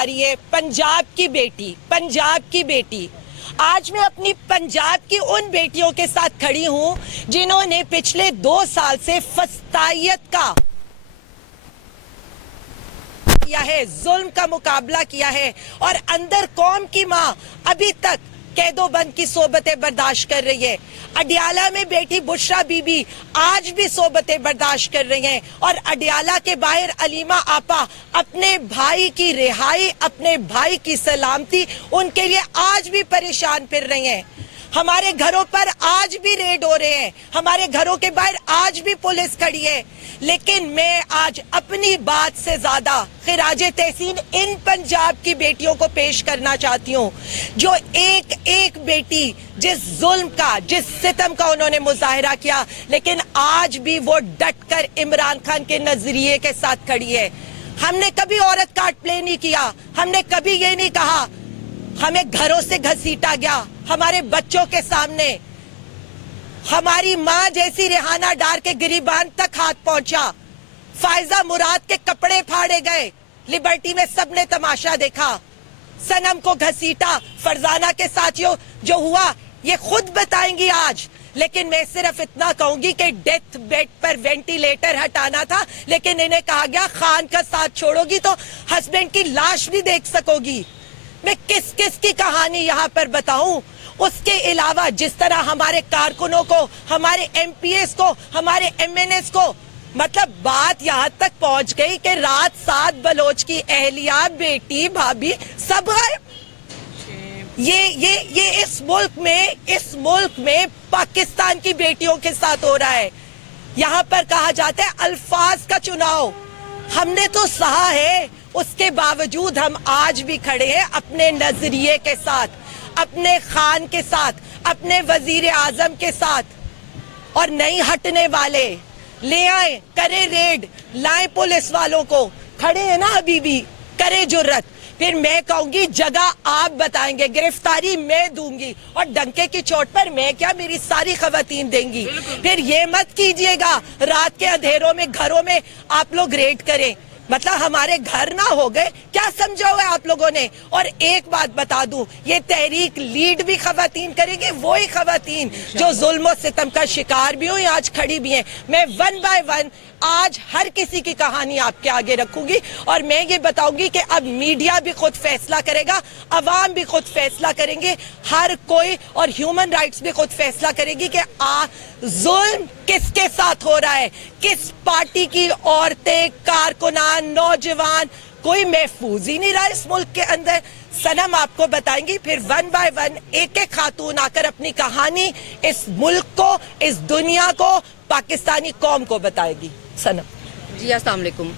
रही है पंजाब की बेटी। आज मैं अपनी पंजाब की उन बेटियों के साथ खड़ी हूं जिन्होंने पिछले 2 साल से फस्तायत का किया है, जुल्म का मुकाबला किया है और अंदर कौम की मां अभी तक कैदोबंद की सोबतें बर्दाश्त कर रही है। अडियाला में बैठी बुशरा बीबी आज भी सोबतें बर्दाश्त कर रही हैं और अडियाला के बाहर अलीमा आपा अपने भाई की रिहाई, अपने भाई की सलामती, उनके लिए आज भी परेशान फिर रही हैं। हमारे घरों पर आज भी रेड हो रहे हैं, हमारे घरों के बाहर आज भी पुलिस खड़ी है। लेकिन मैं आज अपनी बात से ज्यादा खिराजे तहसीन इन पंजाब की बेटियों को पेश करना चाहती हूँ जो एक एक बेटी जिस जुल्म का, जिस सितम का उन्होंने मुजाहिरा किया, लेकिन आज भी वो डट कर इमरान खान के नजरिए के साथ खड़ी है। हमने कभी औरत का प्ले नहीं किया, हमने कभी ये नहीं कहा हमें घरों से घसीटा गया, हमारे बच्चों के सामने हमारी मां जैसी रेहाना डार के गिरीबान तक हाथ पहुंचा, फायजा मुराद के कपड़े फाड़े गए, लिबर्टी में सबने तमाशा देखा, सनम को घसीटा, फरजाना के साथियों जो हुआ ये खुद बताएंगी आज। लेकिन मैं सिर्फ इतना कहूंगी कि डेथ बेड पर वेंटिलेटर हटाना था, लेकिन इन्हें कहा गया खान का साथ छोड़ोगी तो हस्बैंड की लाश भी देख सकोगी। मैं किस किस की कहानी यहाँ पर बताऊं। उसके अलावा जिस तरह हमारे कारकुनों को, हमारे एमपीएस को, हमारे एमएनएस को, मतलब बात यहाँ तक पहुंच गई कि रात 7 बलोच की अहलिया, बेटी, भाभी सब गायब। ये इस मुल्क में पाकिस्तान की बेटियों के साथ हो रहा है। यहाँ पर कहा जाता है अल्फाज का चुनाव, हमने तो सहा है, उसके बावजूद हम आज भी खड़े हैं अपने नजरिए के साथ, अपने खान के साथ, अपने वजीर आजम के साथ, और नहीं हटने वाले। ले आए, करे रेड, लाए पुलिस वालों को, खड़े हैं ना अभी भी, करे जुर्रत। फिर मैं कहूंगी जगह आप बताएंगे, गिरफ्तारी मैं दूंगी और डंके की चोट पर मैं क्या, मेरी सारी खवातीन देंगी। फिर ये मत कीजिएगा रात के अंधेरों में घरों में आप लोग रेड करें, मतलब हमारे घर ना हो गए, क्या समझा हुआ है आप लोगों ने। और एक बात बता दूं, ये तहरीक लीड भी खवातीन करेंगे, वही खवातीन जो जुल्म और सितम का शिकार भी हुई, आज खड़ी भी हैं। मैं 1 बाय 1 आज हर किसी की कहानी आपके आगे रखूंगी और मैं ये बताऊंगी कि अब मीडिया भी खुद फैसला करेगा, अवाम भी खुद फैसला करेंगे, हर कोई, और ह्यूमन राइट्स भी खुद फैसला करेगी कि जुल्म किसके साथ हो रहा है, किस पार्टी की औरतें, कारकुनान, नौजवान, कोई महफूज ही नहीं रहा इस मुल्क के अंदर। सनम आपको बताएंगी फिर 1 बाय 1 एक एक खातून आकर अपनी कहानी इस मुल्क को, इस दुनिया को, पाकिस्तानी कौम को बताएगी। सनम जी अस्सलाम वालेकुम।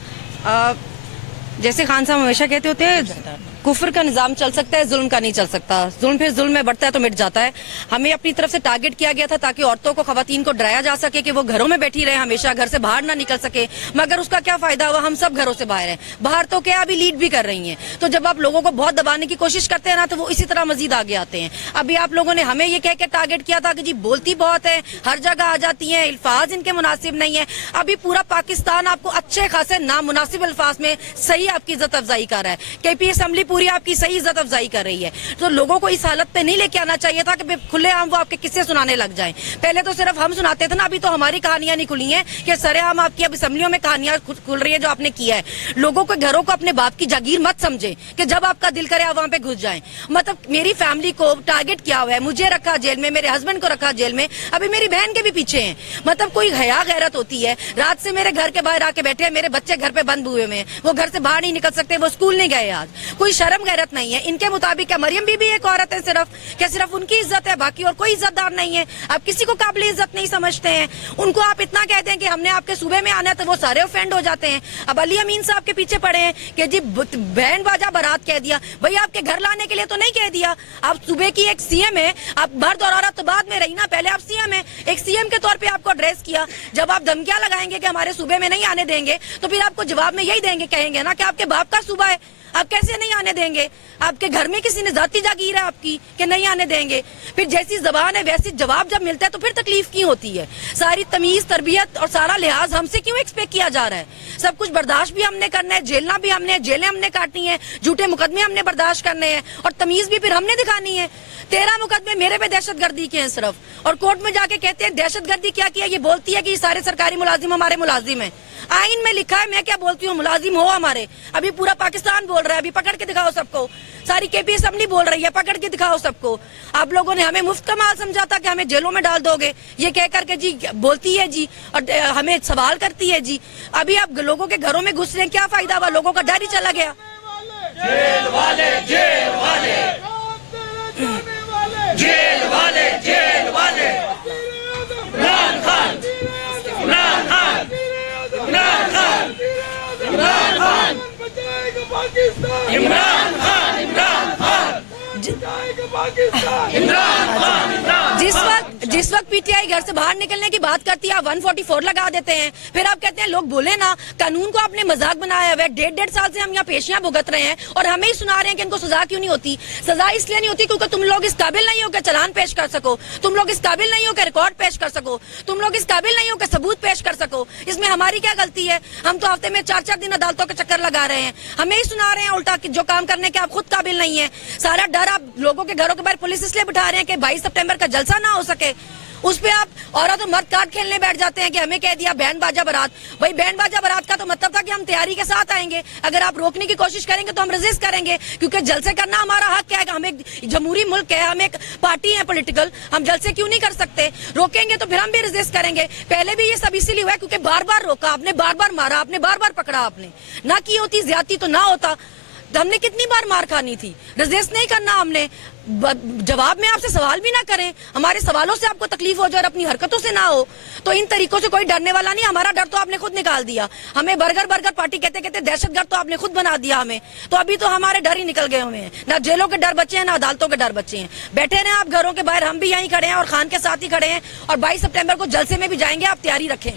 जैसे खान साहब हमेशा कहते होते हैं कुफर का निजाम चल सकता है, जुल्म का नहीं चल सकता। जुल्म फिर जुल्म में बढ़ता है तो मिट जाता है। हमें अपनी तरफ से टारगेट किया गया था ताकि औरतों को, खवातीन को डराया जा सके कि वो घरों में बैठी रहे, हमेशा घर से बाहर ना निकल सके। मगर उसका क्या फायदा हुआ, हम सब घरों से बाहर हैं, बाहर तो क्या अभी लीड भी कर रही हैं। तो जब आप लोगों को बहुत दबाने की कोशिश करते हैं ना, तो वो इसी तरह मजीद आगे आते हैं। अभी आप लोगों ने हमें ये कह के टारगेट किया था कि जी बोलती बहुत है, हर जगह आ जाती है, अल्फाज इनके मुनासिब नहीं है। अभी पूरा पाकिस्तान आपको अच्छे खासे नामुनासिब अल्फाज में सही आपकी इज्जत अफजाई कर रहा है। केपी असेंबली पूरी आपकी सही अफजाई कर रही है। तो लोगों को इस हालत पे नहीं लेके आना चाहिए था कि खुलेआम वो आपके किस्से सुनाने लग जाएं। पहले तो सिर्फ हम सुनाते थे ना, अभी तो हमारी कहानियां नहीं खुली हैं कि सरेआम आपकी अब असेंबलियों में कहानियां खुल रही है जो आपने किया है। लोगों को घरों को अपने बाप की जागीर मत समझे कि जब आपका दिल करे आप वहां पे घुस जाएं। मतलब मेरी फैमिली को टारगेट किया हुआ है, मुझे रखा जेल में, मेरे हस्बैंड को रखा जेल में, अभी मेरी बहन के भी पीछे हैं। मतलब कोई हया गैरत होती है। रात से मेरे घर के बाहर आके बैठे हैं, मेरे बच्चे घर पे बंद हुए हैं, वो घर से बाहर नहीं निकल सकते, वो स्कूल नहीं गए। आज कोई शर्म गैरत नहीं है। इनके मुताबिक क्या मरियम बीबी एक औरत है सिर्फ, क्या सिर्फ उनकी इज्जत है, बाकी और कोई इज्जतदार नहीं है? आप किसी को काबिल इज्जत नहीं समझते हैं। उनको आप इतना कह दें कि हमने आपके सूबे में आना है तो वो सारे ऑफेंड हो जाते हैं। अब अली अमीन साहब के पीछे पड़े हैं कि जी बहन बाजा बारात कह दिया। भाई आपके घर लाने के लिए तो नहीं कह दिया। आप सूबे की एक सीएम है, आप मर्द और औरत तो बाद में रही ना, पहले आप सीएम है। एक सीएम के तौर पर आपको एड्रेस किया। जब आप धमकियां लगाएंगे कि हमारे सूबे में नहीं आने देंगे, तो फिर आपको जवाब में यही देंगे, कहेंगे ना कि आपके बाप का सूबा है, आप कैसे नहीं आने देंगे? आपके घर में किसी ने जाती जागीर है आपकी कि नहीं आने देंगे? फिर जैसी जबान है वैसी जवाब जब मिलता है तो फिर तकलीफ क्यों होती है? सारी तमीज, तरबियत और सारा लिहाज हमसे क्यों एक्सपेक्ट किया जा रहा है? सब कुछ बर्दाश्त भी हमने करना है, झेलना भी हमने, जेलें हमने काटनी है, झूठे मुकदमे हमने बर्दाश्त करने हैं और तमीज भी फिर हमने दिखानी है। 13 मुकदमे मेरे पे दहशतगर्दी के हैं सिर्फ, और कोर्ट में जाके कहते हैं दहशतगर्दी क्या किया? ये बोलती है कि सारे सरकारी मुलाजिम हमारे मुलाजिम हैं। आइन में लिखा है, मैं क्या बोलती हूँ, मुलाजिम हो हमारे। अभी पूरा पाकिस्तान बोल रहा है, अभी पकड़ के दिखाओ सबको। सारी केपी असेंबली बोल रही है, पकड़ के दिखाओ सबको। आप लोगों ने हमें मुफ्त का माल समझा था कि हमें जेलों में डाल दोगे, ये कह करके जी बोलती है जी, और हमें सवाल करती है जी। अभी आप लोगों के घरों में घुस रहे हैं, क्या फायदा हुआ? लोगों का डर ही चला गया। जेल वाले, जेल वाले, जेल वाले, जेल वाले, इमरान खान, इमरान खान, इमरान खान, इमरान खान, इमरान खान, इमरान खान, इमरान खान। जिस वक्त पीटीआई घर से बाहर निकलने की बात करती है, आप 144 लगा देते हैं। फिर आप कहते हैं लोग बोले ना, कानून को आपने मजाक बनाया हुआ है। 1.5 साल से हम यहाँ पेशियां भुगत रहे हैं और हमें ही सुना रहे हैं कि इनको सजा क्यों नहीं होती। सजा इसलिए नहीं होती क्योंकि तुम लोग इस काबिल नहीं हो कि चालान पेश कर सको, तुम लोग इस काबिल नहीं हो कि रिकॉर्ड पेश कर सको, तुम लोग इस काबिल नहीं हो कि सबूत पेश कर सको। इसमें हमारी क्या गलती है? हम तो हफ्ते में 4-4 दिन अदालतों के चक्कर लगा रहे हैं, हमें ही सुना रहे हैं उल्टा कि जो काम करने के आप खुद काबिल नहीं है। सारा डर आप लोगों के घरों के बाहर पुलिस इसलिए बिठा रहे हैं कि 22 सितंबर का जलसा ना हो सके। उस पे आप औरत और मर्द कार्ड खेलने बैठ जाते हैं कि हमें कह दिया बैंड बाजा बारात। भाई बैंड बाजा बारात का तो मतलब था कि हम तैयारी के साथ आएंगे। अगर आप रोकने की कोशिश करेंगे तो हम रेजिस्ट करेंगे, क्योंकि जलसे करना हमारा हक है। हम एक जमहूरी मुल्क है, हम एक पार्टी है पॉलिटिकल, हम जलसे क्यों नहीं कर सकते? रोकेंगे तो फिर हम भी रेजिस्ट करेंगे। पहले भी ये सब इसीलिए हुआ क्योंकि बार बार रोका आपने, बार बार मारा आपने, बार बार पकड़ा आपने। ना की होती ज्यादती तो ना होता। हमने कितनी बार मार खानी थी? रेजिस्ट नहीं करना हमने। जवाब में आपसे सवाल भी ना करें, हमारे सवालों से आपको तकलीफ हो जाए और अपनी हरकतों से ना हो, तो इन तरीकों से कोई डरने वाला नहीं। हमारा डर तो आपने खुद निकाल दिया। हमें बर्गर बर्गर पार्टी कहते कहते दहशतगर्द तो आपने खुद बना दिया हमें। तो अभी तो हमारे डर ही निकल गए हुए हैं। ना जेलों के डर बचे हैं, ना अदालतों के डर बचे हैं। बैठे रहे आप घरों के बाहर, हम भी यहीं खड़े हैं और खान के साथ ही खड़े हैं। और 22 सितंबर को जलसे में भी जाएंगे, आप तैयारी रखें।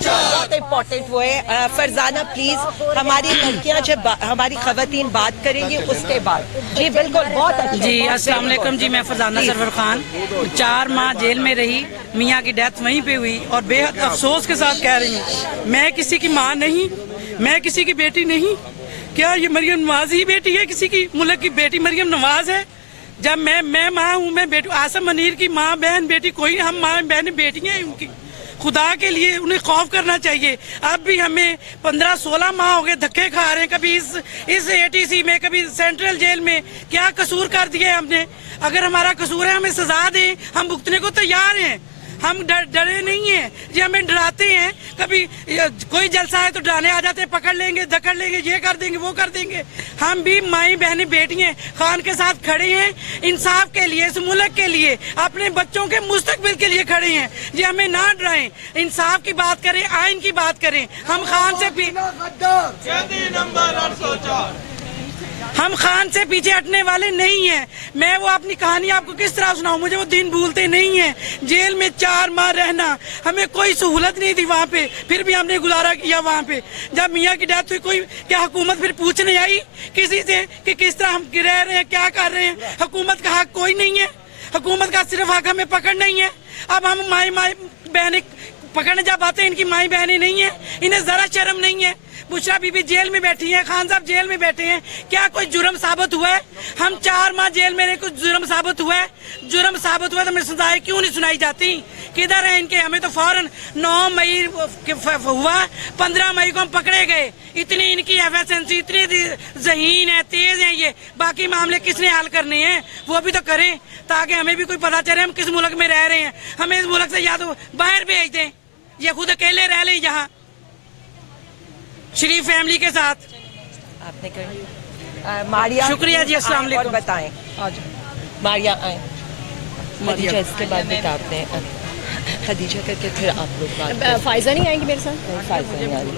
बहुत इम्पोर्टेंट वो है। फरजाना प्लीज, हमारी लड़कियां जब हमारी खवातीन बात करेंगी उसके बाद। जी बिल्कुल, बहुत अच्छा। जी अस्सलाम वालेकुम जी, मैं फरजाना सरवर खान 4 माह जेल में रही। मियाँ की डेथ वहीं पे हुई और बेहद अफसोस के साथ कह रही हूँ, मैं किसी की माँ नहीं, मैं किसी की बेटी नहीं। क्या ये मरियम नवाज ही बेटी है? किसी की मुल्क की बेटी मरियम नवाज है? जब मैं माँ हूँ, मैं बेटी आसम मनीर की माँ बहन बेटी कोई, हम माँ बहन बेटियाँ हैं उनकी। खुदा के लिए उन्हें खौफ करना चाहिए। अब भी हमें 15-16 माह हो गए धक्के खा रहे हैं, कभी इस एटीसी में, कभी सेंट्रल जेल में। क्या कसूर कर दिया हमने? अगर हमारा कसूर है हमें सजा दें, हम भुगतने को तैयार हैं। हम डरे नहीं हैं जी, हमें डराते हैं। कभी कोई जलसा है तो डराने आ जाते हैं, पकड़ लेंगे, धकड़ लेंगे, ये कर देंगे, वो कर देंगे। हम भी माई बहनें बेटियां खान के साथ खड़े हैं, इंसाफ के लिए, इस मुल्क के लिए, अपने बच्चों के मुस्तकबिल के लिए खड़े हैं जी। हमें ना डराएं, इंसाफ की बात करें, आइन की बात करें। हम खान से हम खान से पीछे हटने वाले नहीं हैं। मैं वो अपनी कहानी आपको किस तरह सुनाऊं, मुझे वो दिन भूलते नहीं हैं। जेल में 4 माह रहना, हमें कोई सहूलत नहीं थी वहाँ पे, फिर भी हमने गुजारा किया वहाँ पे। जब मियाँ की डेथ हुई, कोई क्या हुकूमत फिर पूछने आई किसी से कि किस तरह हम रह रहे हैं, क्या कर रहे हैं? हुकूमत का हक कोई नहीं है, हुकूमत का सिर्फ हक हमें पकड़ना ही है। अब हम माई बहनें पकड़ने जब आते हैं, इनकी माई बहनें नहीं है, इन्हें जरा शर्म नहीं है। बुशरा बीबी जेल में बैठी है, खान साहब जेल में बैठे हैं, क्या कोई जुर्म साबित हुआ है? हम 4 माह जेल में रहे, कुछ जुर्म साबित हुआ है? जुर्म साबित हुआ तो हमें सजाएं क्यों नहीं सुनाई जाती? किधर है इनके? हमें तो फौरन 9 मई हुआ, 15 मई को हम पकड़े गए। इतनी इनकी एफिशिएंसी, इतनी ज़हीन है, तेज है ये। बाकी मामले किसने हल करने हैं? वो भी तो करें, ताकि हमें भी कोई पता चले हम किस मुल्क में रह रहे हैं। हमें इस मुल्क से या तो बाहर भेज दें, ये खुद अकेले रह ले यहाँ शरीफ फैमिली के साथ। आपने कहा मारिया, शुक्रिया जी, अस्सलाम वालेकुम। और बताएं मारिया आए, खदीजा इसके बाद बताते हैं। खदीजा करके फिर आप लोग बात। फायजा नहीं आएंगी मेरे साथ? फायजा नहीं आ रही।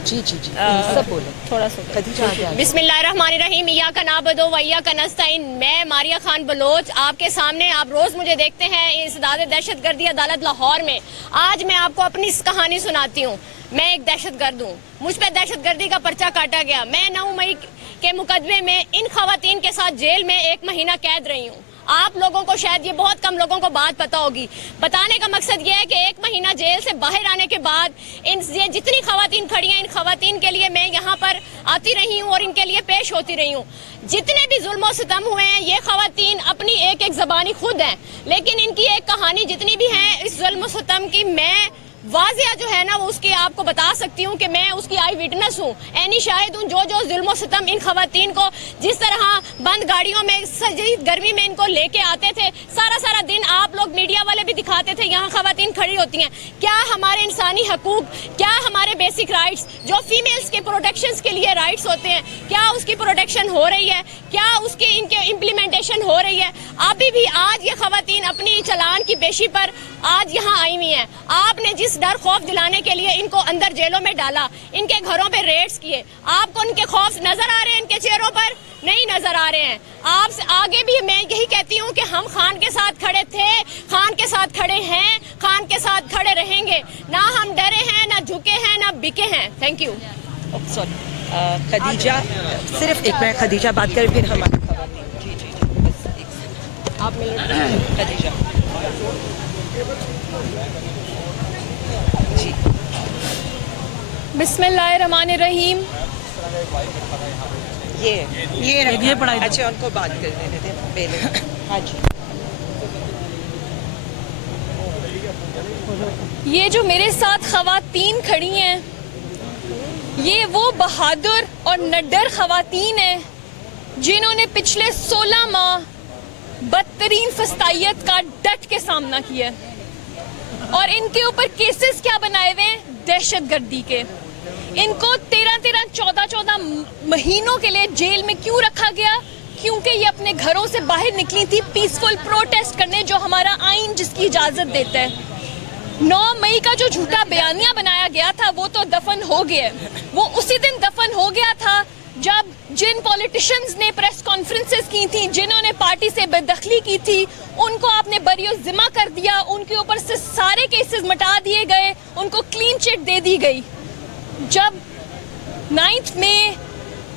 जी जी जी सब बोलो थोड़ा सा खदीजा आगे आ जाओ। बिस्मिल्लाहिर्रहमानिर्रहीम इय्याका नअबुदु व इय्याका नस्तईन। मैं मारिया खान बलोच आपके सामने, आप रोज मुझे देखते हैं इस दाद दहशतगर्दी अदालत लाहौर में। आज मैं आपको अपनी कहानी सुनाती हूँ। मैं एक दहशतगर्द हूँ, मुझ पे दहशतगर्दी का पर्चा काटा गया। मैं 9 मई के मुकदमे में इन खवातीन के साथ जेल में 1 महीना कैद रही हूँ। आप लोगों को शायद ये बहुत कम लोगों को बात पता होगी। बताने का मकसद ये है कि 1 महीना जेल से बाहर आने के बाद ये जितनी खवातीन खड़ी हैं, इन खवातीन के लिए मैं यहाँ पर आती रही हूँ और इनके लिए पेश होती रही हूँ। जितने भी जुल्म सितम हुए हैं, ये खवातीन अपनी एक एक ज़बानी खुद हैं, लेकिन इनकी एक कहानी जितनी भी है इस जुल्म सितम की, मैं वाजिया जो है ना वो उसकी आपको बता सकती हूँ कि मैं उसकी आई विटनेस हूँ, ऐनी शाहिद हूँ। जो जुल्म सितम इन खवातीन को जिस तरह बंद गाड़ियों में शदीद गर्मी में इनको लेके आते थे, सारा दिन आप लोग मीडिया वाले भी दिखाते थे यहाँ खवातीन खड़ी होती हैं। क्या हमारे इंसानी हकूक, क्या हमारे बेसिक राइट्स जो फीमेल्स के प्रोटेक्शन के लिए राइट्स होते हैं, क्या उसकी प्रोटेक्शन हो रही है? क्या उसके इनके इम्प्लीमेंटेशन हो रही है? अभी भी आज ये खवातीन अपनी चालान की पेशी पर आज यहाँ आई हुई हैं। आपने जिस डर खौफ दिलाने के लिए इनको अंदर जेलों में डाला, इनके घरों पे रेड्स किए, आपको इनके खौफ नजर आ रहे हैं? इनके चेहरों पर नहीं नजर आ रहे हैं। आपसे आगे भी मैं यही कहती हूँ कि हम खान के साथ खड़े थे, खान के साथ खड़े हैं, खान के साथ खड़े रहेंगे। ना हम डरे हैं, ना झुके हैं, ना बिके हैं। Thank you. सॉरी खदीजा, सिर्फ एक मिनट खदीजा बात करें, फिर हम जी जी जी आप मिल खदीजा जी। बिस्मिल्लाहिर्रहमानिर्रहीम। ये पढ़ाई, अच्छा उनको बात करने देते पहले। हाँ जी। ये जो मेरे साथ खवातीन खड़ी हैं, ये वो बहादुर और नड्डर खवातीन हैं जिन्होंने पिछले 16 माह बदतरीन फस्तायत का डट के सामना किया, और इनके ऊपर केसेस क्या बनाए हुए हैं? दहशतगर्दी के। इनको 13 14 महीनों के लिए जेल में क्यों रखा गया? क्योंकि ये अपने घरों से बाहर निकली थी पीसफुल प्रोटेस्ट करने, जो हमारा आइन जिसकी इजाजत देता है। 9 मई का जो झूठा बयानिया बनाया गया था वो तो दफन हो गया। वो उसी दिन दफन हो गया था जब जिन पॉलिटिशियंस ने प्रेस कॉन्फ्रेंसेस की थी, जिन्होंने पार्टी से बेदखली की थी, उनको आपने बरियो जिम्मा कर दिया, उनके ऊपर से सारे केसेस मिटा दिए गए, उनको क्लीन चिट दे दी गई। जब 9 मई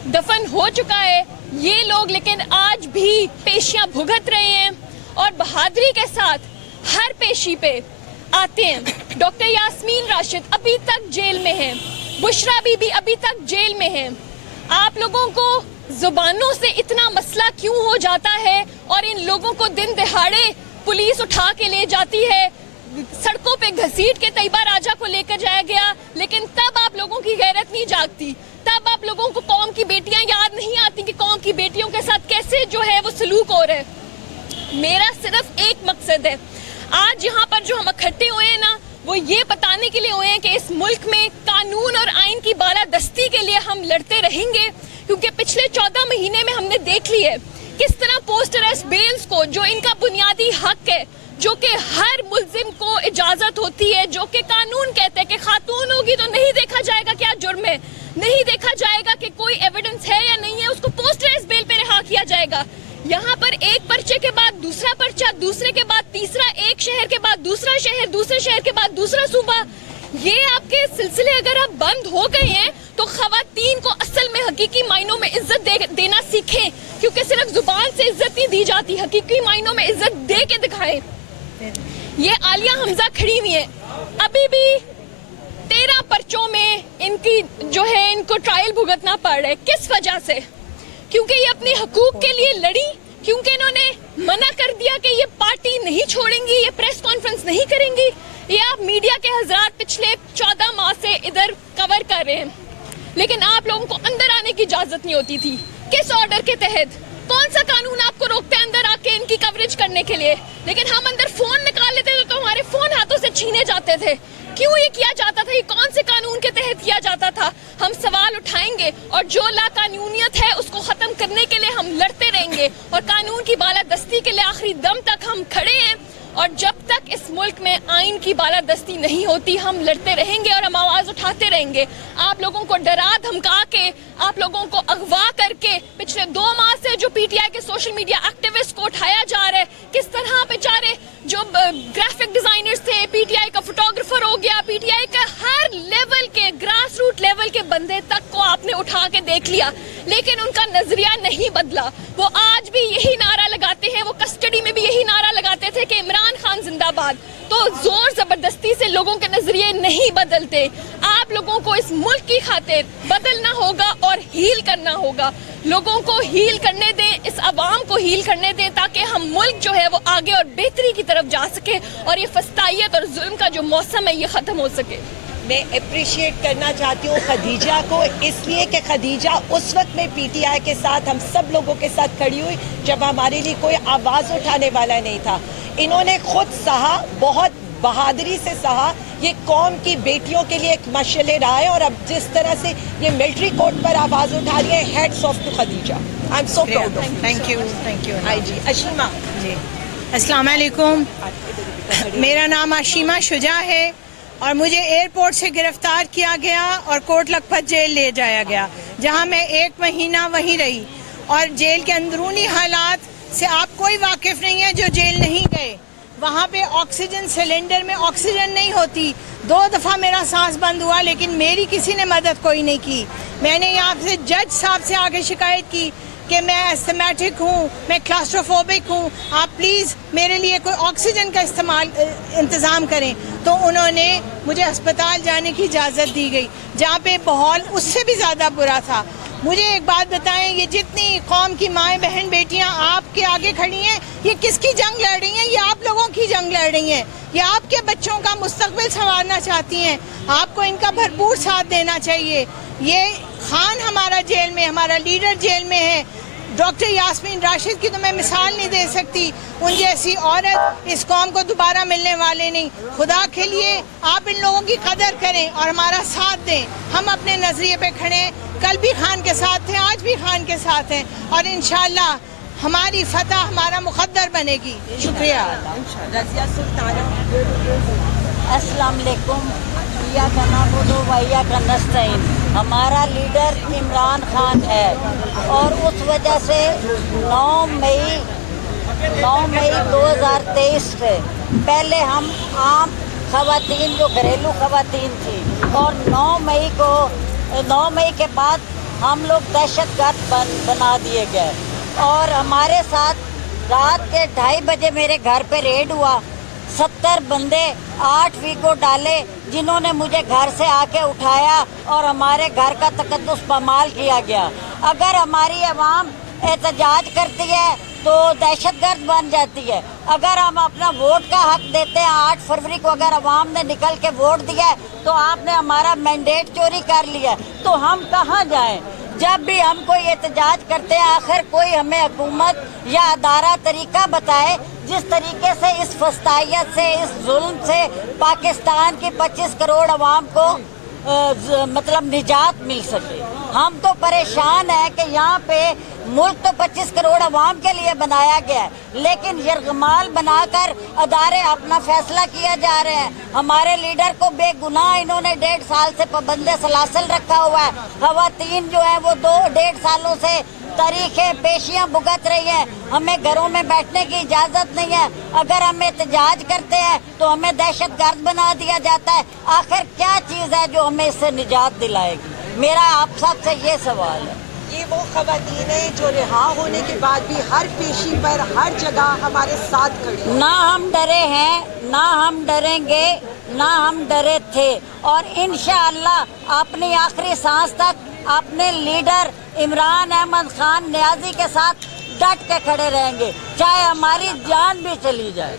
दफन हो चुका है, ये लोग लेकिन आज भी पेशियां भुगत रहे हैं और बहादुरी के साथ हर पेशी पे आते हैं। डॉक्टर यास्मीन राशिद अभी तक जेल में है, बुशरा बीबी अभी तक जेल में है। आप लोगों को जुबानों से इतना मसला क्यों हो जाता है और इन लोगों को दिन दिहाड़े पुलिस उठा के ले जाती है? सड़कों पे घसीट के तैयबा राजा को लेकर जाया गया, लेकिन तब आप लोगों की गैरत नहीं जागती, तब आप लोगों को कौम की बेटियां याद नहीं आती कि कौम की बेटियों के साथ कैसे जो है वो सलूक हो रहा है। मेरा सिर्फ एक मकसद है, आज यहाँ पर जो हम इकट्ठे हुए हैं ना, वो ये बताने के लिए हुए हैं कि इस मुल्क में कानून और आइन की बालादस्ती के लिए हम लड़ते रहेंगे, क्योंकि पिछले 14 महीने में हमने देख ली है किस तरह पोस्ट अरेस्ट बेल्स को, जो इनका बुनियादी हक है, जो कि हर मुल्जिम को इजाजत होती है, जो कि कानून कहते हैं कि खातून होगी तो नहीं देखा जाएगा क्या जुर्म है, नहीं देखा जाएगा कि कोई एविडेंस है या नहीं है, उसको पोस्ट अरेस्ट बेल पे रिहा किया जाएगा। यहाँ पर एक पर्चे के बाद दूसरा पर्चा, दूसरे के बाद तीसरा, एक शहर के बाद दूसरा शहर, दूसरे शहर के बाद दूसरा सूबा। ये आपके सिलसिले अगर अब बंद हो गए हैं तो खवातीन को असल में हकीकी मायनों में इज्जत देना सीखें, क्योंकि सिर्फ जुबान से इज्जत नहीं दी जाती, हकीकी मायनों में इज्जत दे के दिखाएं। ये आलिया हमजा खड़ी हुई है, अभी भी 13 पर्चों में इनकी जो है इनको ट्रायल भुगतना पड़ रहा है। किस वजह से? क्योंकि ये अपने हकूक के लिए लड़ी, क्योंकि इन्होंने मना कर दिया कि ये पार्टी नहीं छोड़ेंगी, ये प्रेस कॉन्फ्रेंस नहीं करेंगी। ये आप मीडिया के हजरात पिछले 14 माह से इधर कवर कर रहे हैं, लेकिन आप लोगों को अंदर आने की इजाजत नहीं होती थी। किस ऑर्डर के तहत? कौन सा कानून आपको रोकते हैं अंदर आके इनकी कवरेज करने के लिए? लेकिन हम अंदर फोन निकाल लेते थे तो हमारे फोन हाथों से छीने जाते थे। क्यों ये किया जाता था? ये कौन से कानून के तहत किया जाता था? हम सवाल उठाएंगे और जो लाकानूनियत है उसको खत्म करने के लिए हम लड़ते रहेंगे और कानून की बालादस्ती के लिए आखिरी दम तक हम खड़े हैं। اور جب تک اس ملک میں آئین کی بالادستی نہیں ہوتی ہم لڑتے رہیں گے اور ہم آواز اٹھاتے رہیں گے. آپ لوگوں کو ڈرا دھمکا کے, آپ لوگوں کو اغوا کر کے پچھلے 2 ماہ سے جو پی ٹی آئی کے سوشل میڈیا ایکٹیوسٹ کو اٹھایا جا رہا ہے, کس طرح بیچارے جو گرافک ڈیزائنرز تھے, پی ٹی آئی کا فوٹوگرافر ہو گیا, پی ٹی آئی کا ہر لیول کے گراس روٹ لیول کے بندے تک کو آپ نے اٹھا کے دیکھ لیا, لیکن ان کا نظریہ نہیں بدلا. وہ آج بھی یہی نعرہ لگاتے ہیں, وہ کسٹڈی میں بھی یہی نعرہ لگاتے تھے کہ عمران خان زندہ باد. تو زور زبردستی سے لوگوں کے نظریے نہیں بدلتے. آپ لوگوں کو اس ملک کی خاطر بدلنا ہوگا اور ہیل کرنا ہوگا. لوگوں کو ہیل کرنے دیں, اس عوام کو ہیل کرنے دیں تاکہ ہم ملک جو ہے وہ آگے اور بہتری کی طرف جا سکے اور یہ فسطائیت اور ظلم کا جو موسم ہے یہ ختم ہو سکے. میں اپریشیٹ کرنا چاہتی ہوں خدیجہ کو, اس لیے کہ خدیجہ اس وقت میں پی ٹی آئی کے ساتھ, ہم سب لوگوں کے ساتھ کھڑی ہوئی جب ہمارے لیے کوئی آواز اٹھانے والا نہیں تھا. انہوں نے خود سہا, بہت بہادری سے سہا. یہ قوم کی بیٹیوں کے لیے ایک مشعل راہ ہے, اور اب جس طرح سے یہ ملٹری کورٹ پر آواز اٹھا رہی ہے, hats off to Khadija. I am so proud of. Thank you. آئی جی اشیما جی السلام علیکم. میرا نام اشیما شجاع ہے اور مجھے ایئرپورٹ سے گرفتار کیا گیا اور کوٹ لکھپت جیل لے جایا گیا, جہاں میں 1 مہینہ وہیں رہی. اور جیل کے اندرونی حالات سے آپ کوئی واقف نہیں ہے جو جیل نہیں گئے. وہاں پہ آکسیجن سلنڈر میں آکسیجن نہیں ہوتی. 2 دفعہ میرا سانس بند ہوا, لیکن میری کسی نے مدد کوئی نہیں کی. میں نے یہاں سے جج صاحب سے آگے شکایت کی کہ میں ایستھمیٹک ہوں, میں کلاسٹروفوبک ہوں, آپ پلیز میرے لیے کوئی آکسیجن کا انتظام کریں. تو انہوں نے مجھے ہسپتال جانے کی اجازت دی گئی, جہاں پہ ماحول اس سے بھی زیادہ برا تھا. مجھے ایک بات بتائیں, یہ جتنی قوم کی مائیں بہن بیٹیاں آپ کے آگے کھڑی ہیں, یہ کس کی جنگ لڑ رہی ہیں؟ یہ آپ لوگوں کی جنگ لڑ رہی ہیں. یہ آپ کے بچوں کا مستقبل سنوارنا چاہتی ہیں. آپ کو ان کا بھرپور ساتھ دینا چاہیے. یہ خان ہمارا جیل میں, ہمارا لیڈر جیل میں ہے. ڈاکٹر یاسمین راشد کی تو میں مثال نہیں دے سکتی. ان جیسی عورت اس قوم کو دوبارہ ملنے والے نہیں. خدا کے لیے آپ ان لوگوں کی قدر کریں اور ہمارا ساتھ دیں. ہم اپنے نظریے پہ کھڑے ہیں, کل بھی خان کے ساتھ تھے, آج بھی خان کے ساتھ ہیں, اور انشاءاللہ ہماری فتح ہمارا مقدر بنے گی. شکریہ. رضیہ سلطانہ. السلام علیکم. ایاک نعبد و ایاک نستعین. ہمارا لیڈر عمران خان ہے, اور اس وجہ سے 9 مئی 2023 سے پہلے ہم عام خواتین جو گھریلو خواتین تھیں, اور 9 مئی کے بعد ہم لوگ دہشت گرد بنا دیے گئے. اور ہمارے ساتھ رات کے 2:30 بجے میرے گھر پہ ریڈ ہوا. 70 بندے 8 ویگو ڈالے, جنہوں نے مجھے گھر سے آ کے اٹھایا اور ہمارے گھر کا تقدس پامال کیا گیا. اگر ہماری عوام احتجاج کرتی ہے تو دہشت گرد بن جاتی ہے. اگر ہم اپنا ووٹ کا حق دیتے ہیں, 8 فروری کو اگر عوام نے نکل کے ووٹ دیا ہے تو آپ نے ہمارا مینڈیٹ چوری کر لیا, تو ہم کہاں جائیں؟ جب بھی ہم کوئی احتجاج کرتے ہیں, آخر کوئی ہمیں حکومت یا ادارہ طریقہ بتائے جس طریقے سے اس فسطائیت سے, اس ظلم سے پاکستان کی 25 کروڑ عوام کو مطلب نجات مل سکے. ہم تو پریشان ہیں کہ یہاں پہ ملک تو 25 کروڑ عوام کے لیے بنایا گیا ہے, لیکن یرغمال بنا کر ادارے اپنا فیصلہ کیا جا رہے ہیں. ہمارے لیڈر کو بے گناہ انہوں نے 1.5 سال سے پابند سلاسل رکھا ہوا ہے. خواتین جو ہیں وہ 2.5 سالوں سے تاریخیں پیشیاں بھگت رہی ہیں. ہمیں گھروں میں بیٹھنے کی اجازت نہیں ہے. اگر ہم احتجاج کرتے ہیں تو ہمیں دہشت گرد بنا دیا جاتا ہے. آخر کیا چیز ہے جو ہمیں اس سے نجات دلائے گی؟ میرا آپ سب سے یہ سوال ہے. یہ وہ خواتین ہیں جو رہا ہونے کے بعد بھی ہر پیشی پر, ہر جگہ ہمارے ساتھ کھڑی. نہ ہم ڈرے ہیں, نہ ہم ڈریں گے, نہ ہم ڈرے تھے, اور انشاءاللہ اپنی آخری سانس تک اپنے لیڈر عمران احمد خان نیازی کے ساتھ ڈٹ کے کھڑے رہیں گے, چاہے ہماری جان بھی چلی جائے.